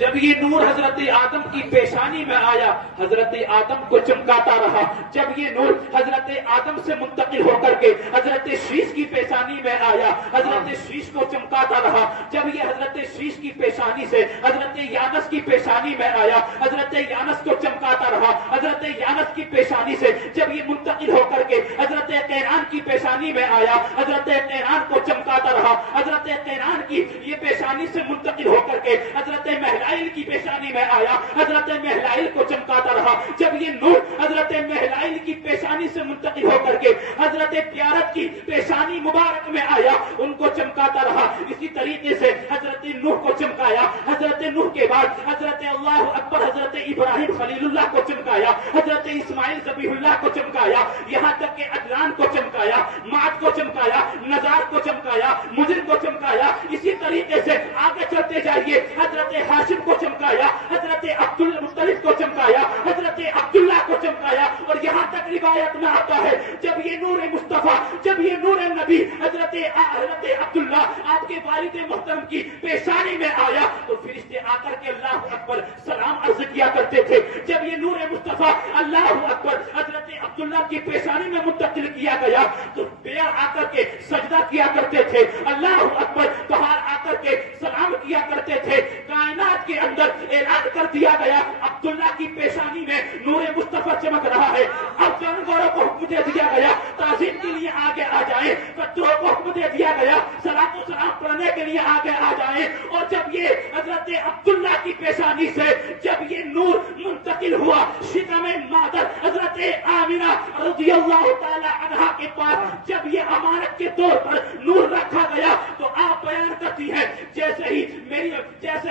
جب یہ نور حضرت آدم کی پیشانی میں آیا حضرت آدم کو چمکاتا رہا. جب یہ نور حضرت آدم سے منتقل ہو کر کے حضرت شیش کی پیشانی میں آیا حضرت شیش کو چمکاتا رہا. جب یہ حضرت شیش کی پیشانی سے حضرت یانس کی پیشانی میں آیا حضرت یانس کو چمکاتا رہا. حضرت یانس کی پیشانی سے جب یہ منتقل ہو کر کے حضرت قینان کی پیشانی میں آیا حضرت قینان کو چمکاتا رہا. حضرت قینان کی یہ پیشانی سے منتقل ہو کر کے حضرت مہلائل کی پیشانی میں آیا حضرت مہلائل کو چمکاتا رہا. جب یہ نور حضرت مہلائل کی پیشانی سے منتقل ہو کر کے حضرت پیارت کی پیشانی مبارک میں آیا ان کو چمکاتا رہا. اسی طریقے سے حضرت نوح کو چمکایا. حضرت نوح کے بعد حضرت اللہ اکبر حضرت ابراہیم خلیل اللہ کو چمکایا. حضرت اسماعیل ذبیح اللہ کو چمکایا. یہاں تک کہ عدنان کو چمکایا, معد کو چمکایا, نزار کو چمکایا, مجر کو چمکایا. اسی طریقے سے آگے چلتے جائیے حضرت ہاشم کو چمکایا, حضرت عبد المطلب کو چمکایا, حضرت عبداللہ کو چمکایا. اور یہاں تک روایت میں آتا ہے جب یہ نور مصطفیٰ جب یہ نور نبی حضرت عبداللہ آپ کے والد محترم کی پیشانی میں آیا تو فرشتے آ کر کے اللہ اکبر سلام عرض کیا کرتے تھے. جب یہ نور مصطفیٰ اللہ اکبر حضرت عبداللہ کی پیشانی میں منتقل کیا گیا تو پیر آ کر کے سجدہ کیا کرتے تھے. اللہ اکبر پہاڑ آ کر کے سلام کیا کرتے تھے. کائنات کے اندر اعلان کر دیا گیا عبداللہ کی پیشانی میں نور مصطفیٰ چمک رہا ہے. اب جانوروں کو حکم دے دیا گیا تعظیم کے لیے آگے آ جائیں. پتھروں کو حکم دے دیا گیا صلاۃ و سلام پڑھنے کے لیے آگے آ جائیں. اور جب یہ حضرت عبداللہ کی پیشانی سے جب یہ نور منتقل ہوا شکم مادر حضرت آمنہ رضی اللہ تعالی عنہا کے پاس جب یہ امانت کے طور پر نور رکھا گیا تو آپ بیان کرتی ہیں جیسے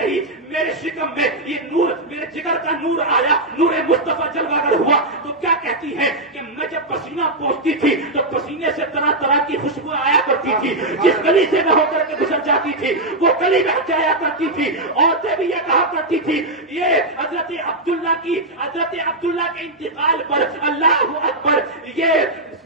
ہی میرے شکم میں یہ نور میرے جگر کا نور آیا نور مصطفیٰ جلوہ گر ہوا تو کیا کہتی ہے کہ میں جب پسینہ پہنچتی تھی تو پسینے سے طرح طرح کی خوشبو آیا کرتی تھی. جس گلی سے میں ہو کر کے گزر جاتی تھی وہ گلی میں جایا کرتی تھی. عورتیں بھی یہ کہا کرتی تھی یہ حضرت عبداللہ کے انتقال پر اللہ اکبر یہ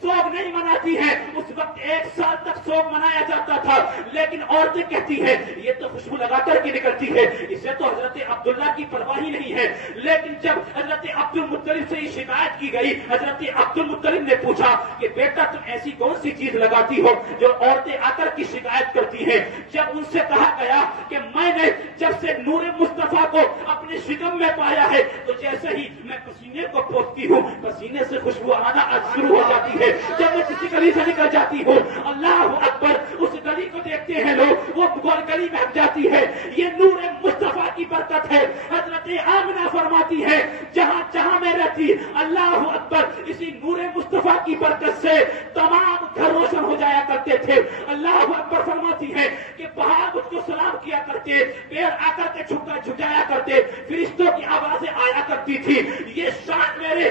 سوگ نہیں مناتی ہے. اس وقت 1 سال تک سوگ منایا جاتا تھا لیکن عورتیں کہتی ہیں یہ تو خوشبو لگا کر کے نکلتی ہے اسے تو حضرت عبداللہ کی پرواہ ہی نہیں ہے. لیکن جب حضرت عبد المطلب سے یہ شکایت کی گئی حضرت عبد المطلب نے پوچھا کہ بیٹا تم ایسی کون سی چیز لگاتی ہو جو عورتیں آ کر کی شکایت کرتی ہیں. جب ان سے کہا گیا کہ میں نے جب سے نور مصطفیٰ کو اپنے شکم میں پایا ہے تو جیسے ہی میں پسینے کو پوچھتی ہوں پسینے سے خوشبو آنا شروع ہو جاتی ہے. جب میں کسی گلی سے نکل جاتی ہوں اللہ اکبر اس گلی کو دیکھتے ہیں لوگ وہ گلی مہک جاتی ہے. یہ نور مصطفیٰ کی برکت ہے. حضرت آمنہ فرماتی ہے جہاں جہاں میں رہتی اللہ اکبر اسی نور مصطفیٰ کی برکت سے تمام گھر روشن ہو جایا کرتے تھے. اللہ اکبر فرماتی ہے کہ پہاڑ مجھ کو سلام کیا کرتے پیر آ کر کے جھکایا کرتے فرشتوں کی آوازیں آیا کرتی تھی. یہ شان میرے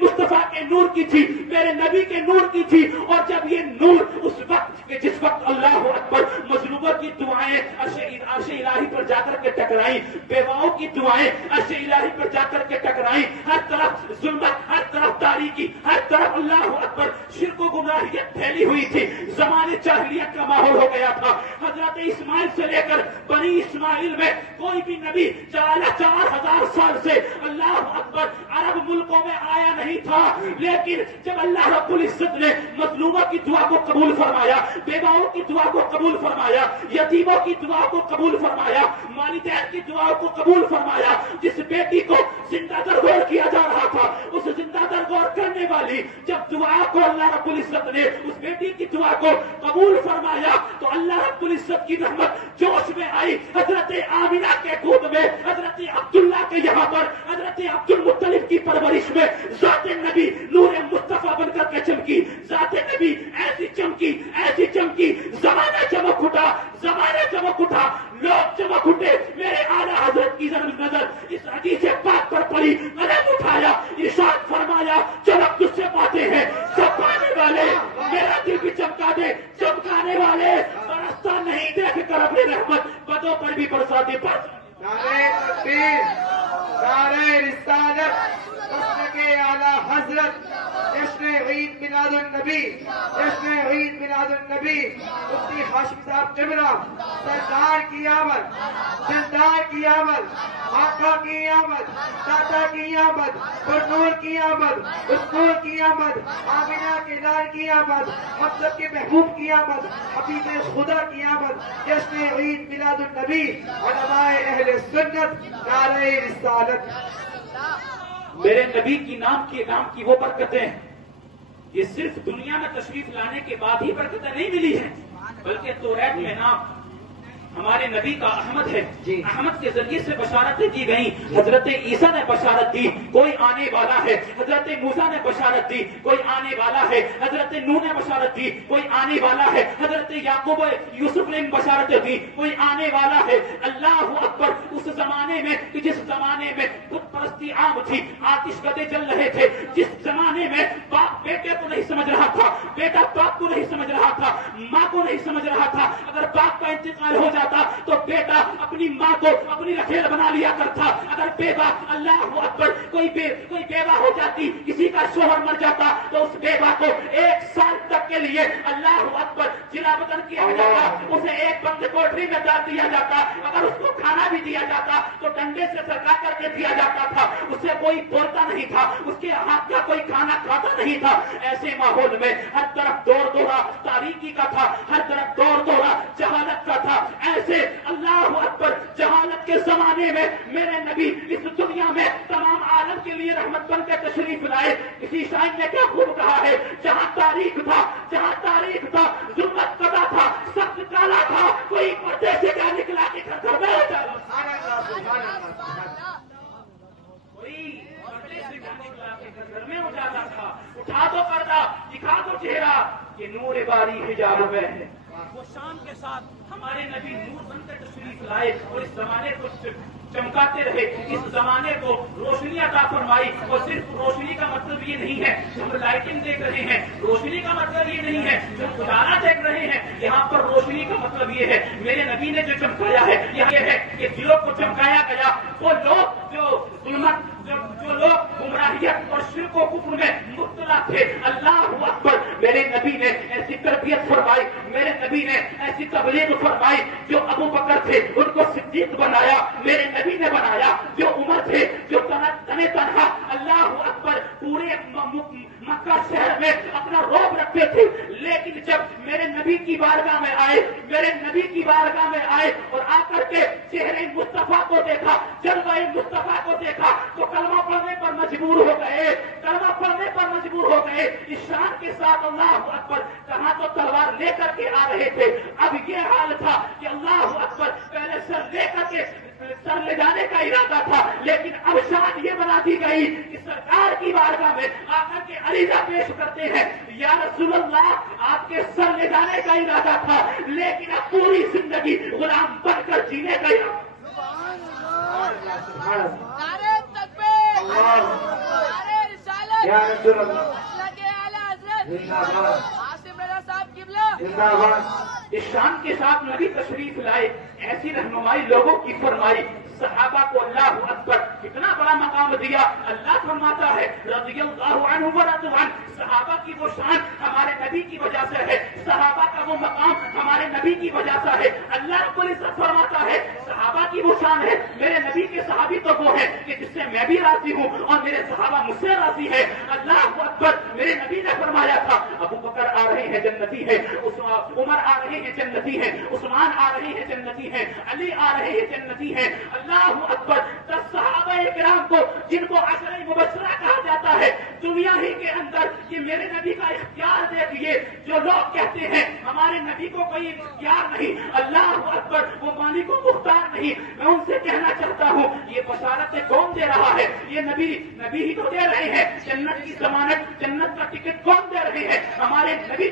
مصطفیٰ کے نور کی تھی میرے نبی کے نور کی تھی. اور جب یہ نور اس وقت جس وقت اللہ اکبر مظلوموں کی دعائیں عرش الہی پر جا کر کے ٹکرائیں بیواؤں کی دعائیں عرش الہی پر جا کر کے ٹکرائیں ہر طرف ظلمت ہر طرف تاریکی ہر طرف اللہ اکبر شرک و گمراہیت پھیلی ہوئی تھی. زمانے جاہلیت کا ماحول ہو گیا تھا. حضرت اسماعیل سے لے کر بنی اسماعیل میں کوئی بھی نبی 4000 سال سے اللہ اکبر عرب ملکوں میں آیا نہیں تھا. لیکن جب اللہ رب العزت نے مظلوموں کی دعا کو قبول فرمایا بیواؤں کی دعا کو قبول فرمایا یتیموں کی دعا کو قبول فرمایا والدین کی دعا کو قبول فرمایا جس بیٹی کو زندہ درگور کیا جا رہا تھا اس زندہ درگور کرنے والی جب دعا کو اللہ رب العزت نے اس بیٹی کی دعا کو قبول فرمایا تو اللہ رب العزت کی رحمت جوش میں آئی. حضرت آمنہ کے گود میں حضرت عبداللہ کے یہاں پر حضرت عبد المطلب کی پرورش میں ذات نبی نور مصطفیٰ بن کر کے چمکی. ذات نبی ایسی چمکی زمانہ چمک اٹھا لوگ چمک اٹھے. میرے اعلیٰ حضرت کی نظر اس حدیث پاک پر پڑی قدم اٹھایا ارشاد فرمایا چمک تجھ سے پاتے ہیں سب پانے والے میرا دل بھی چمکا دے چمکانے والے برستا نہیں دیکھ کر اپنی رحمت بدوں پر بھی برسا دے. نعرہ تکبیر نعرہ رسالت مسلک اعلیٰ حضرت جشن عید میلاد النبی، جشن عید میلاد النبی، مفتی ہاشم صاحب قبلہ، سرکار کی آمد، سردار کی آمد، آقا کی آمد، دادا کی آمد، پرنور کی آمد، اسکول کی آمد، آمینہ کے لال کی آمد، مطلب کے محبوب کی آمد، حبیب خدا کی آمد، جشن عید میلاد النبی، علماء اہل سنت، نعرہ رسالت۔ میرے نبی کی نام کی وہ برکتیں، یہ صرف دنیا میں تشریف لانے کے بعد ہی برکتیں نہیں ملی ہیں، بلکہ توریت میں نام ہمارے نبی کا احمد ہے، احمد کے ذریعے سے بشارتیں دی گئیں۔ حضرت عیسیٰ نے بشارت دی کوئی آنے والا ہے، حضرت موسیٰ نے بشارت دی کوئی آنے والا ہے، حضرت نوح نے بشارت دی کوئی آنے والا ہے، حضرت یعقوب یوسف نے بشارتیں دی کوئی آنے والا ہے۔ اللہ اکبر۔ اس زمانے میں جس زمانے میں بت پرستی عام تھی، آتش کدے جل رہے تھے، جس زمانے میں باپ بیٹے کو نہیں سمجھ رہا تھا، بیٹا باپ کو نہیں سمجھ رہا تھا، ماں کو نہیں سمجھ رہا تھا، اگر باپ کا انتقال ہو جاتا تو بیٹا اپنی ماں کو اپنی رکھیل بنا لیا کرتا، اگر بیوہ اللہ اکبر کوئی بیوہ ہو جاتی، کسی کا شوہر مر جاتا تو اس بیوہ کو 1 سال تک کے لیے اللہ اکبر جلا وطن کیا جاتا، اسے ایک بند کوٹری میں ڈال دیا جاتا، اگر اس کو کھانا بھی دیا جاتا تو ڈنڈے سے سرکا کر کے دیا جاتا تھا، اسے کوئی بولتا نہیں تھا، اس کے ہاتھ کا کوئی کھانا کھاتا نہیں تھا۔ ایسے ماحول میں ہر طرف دور دورہ تاریکی کا تھا، ہر طرف دور دورہ جہالت کا تھا۔ ایسے اللہ اکبر جہالت کے زمانے میں میرے نبی اس دنیا میں تمام عالم کے لیے رحمت بن کے تشریف لائے۔ کسی شاعر نے کیا خوب کہا ہے، جہاں تاریخ تھا ظلمت قضا تھا، سخت کالا تھا، کوئی پردے سے کیا نکلا کہ گھر میں گھر میں اجالا تھا، اٹھا دو پردہ دکھا دو چہرہ کہ نور باری حجاب میں ہے۔ وہ شان کے ساتھ ہمارے نبی نور بن کر تشریف لائے اور اس زمانے کو چمکاتے رہے، اس زمانے کو روشنی عطا فرمائی۔ اور صرف روشنی کا مطلب یہ نہیں ہے ہم لائٹنگ دیکھ رہے ہیں، روشنی کا مطلب یہ نہیں ہے ہم اجالا دیکھ رہے ہیں، یہاں پر روشنی کا مطلب یہ ہے میرے نبی نے جو چمکایا ہے یہ ہے کہ دلوں کو چمکایا گیا۔ وہ لوگ جو ظلمت جو لوگ گمراہیت اور شرک و کفر میں مبتلا تھے، اللہ اکبر میرے نبی نے ایسی تربیت فرمائی، میرے نبی نے ایسی تبلیغ فرمائی۔ جو ابو بکر تھے ان کو صدیق بنایا، میرے نبی نے بنایا۔ جو عمر تھے جو تنہا اللہ اکبر پورے مکہ شہر میں اپنا روب رکھتے تھے، لیکن جب میرے نبی کی بارگاہ میں آئے، میرے نبی کی بارگاہ میں آئے اور آ کر کے چہرے مصطفیٰ کو دیکھا، جلوہ مصطفیٰ کو دیکھا تو کلمہ پڑھنے پر مجبور ہو گئے، کلمہ پڑھنے پر مجبور ہو گئے۔ اس شان کے ساتھ اللہ اکبر کہاں تو تلوار لے کر کے آ رہے تھے، اب یہ حال تھا کہ اللہ اکبر پہلے سر لے جانے کا ارادہ تھا، لیکن اب شان یہ بنا دی گئی کہ سرکار کی بارگاہ میں آ کر کے عریضہ پیش کرتے ہیں، یا رسول اللہ آپ کے سر لے جانے کا ارادہ تھا لیکن اب پوری زندگی غلام بن کر جینے کا ارادہ۔ نعرہ تکبیر، نعرہ رسالت، یا رسول اللہ مسلک اعلی حضرت زندہ باد، عاصم رضا صاحب قبلہ زندہ باد۔ اس شان کے ساتھ نبی تشریف لائے، ایسی رہنمائی لوگوں کی فرمائی۔ صحابہ کو اللہ اکبر کتنا بڑا مقام دیا۔ اللہ فرماتا ہے رضی اللہ عنہ ورضوا عنہ، صحابہ کی وہ شان ہمارے نبی کی وجہ سے ہے، صحابہ کا وہ مقام ہمارے نبی کی وجہ سے ہے۔ اللہ رب العزت فرماتا ہے صحابہ کی وہ شان ہے، میرے نبی کے صحابی تو وہ ہے کہ جس سے میں بھی راضی ہوں اور میرے صحابہ مجھ سے راضی ہے۔ اللہ اکبر میرے نبی نے فرمایا تھا ابو بکر آ رہے ہیں جنتی ہے، عمر آ رہے ہیں جنتی ہے، عثمان آ رہے ہیں جنتی ہے، علی آ رہے ہیں جنتی ہے۔ اللہ اکبر 10 صحابہ کرام کو جن کو عشرہ مبشرہ کہا جاتا ہے دنیا ہی کے اندر، کہ میرے نبی کا اختیار دیکھیے۔ جو لوگ کہتے ہیں ہمارے نبی کو کوئی اختیار نہیں، اللہ اکبر وہ مالک و مختار نہیں، میں ان سے کہنا چاہتا ہوں یہ بشارتیں کون دے رہا ہے؟ یہ نبی ہی تو دے رہے ہیں۔ جنت کی ضمانت، جنت کا ٹکٹ کون دے رہے ہیں؟ ہمارے نبی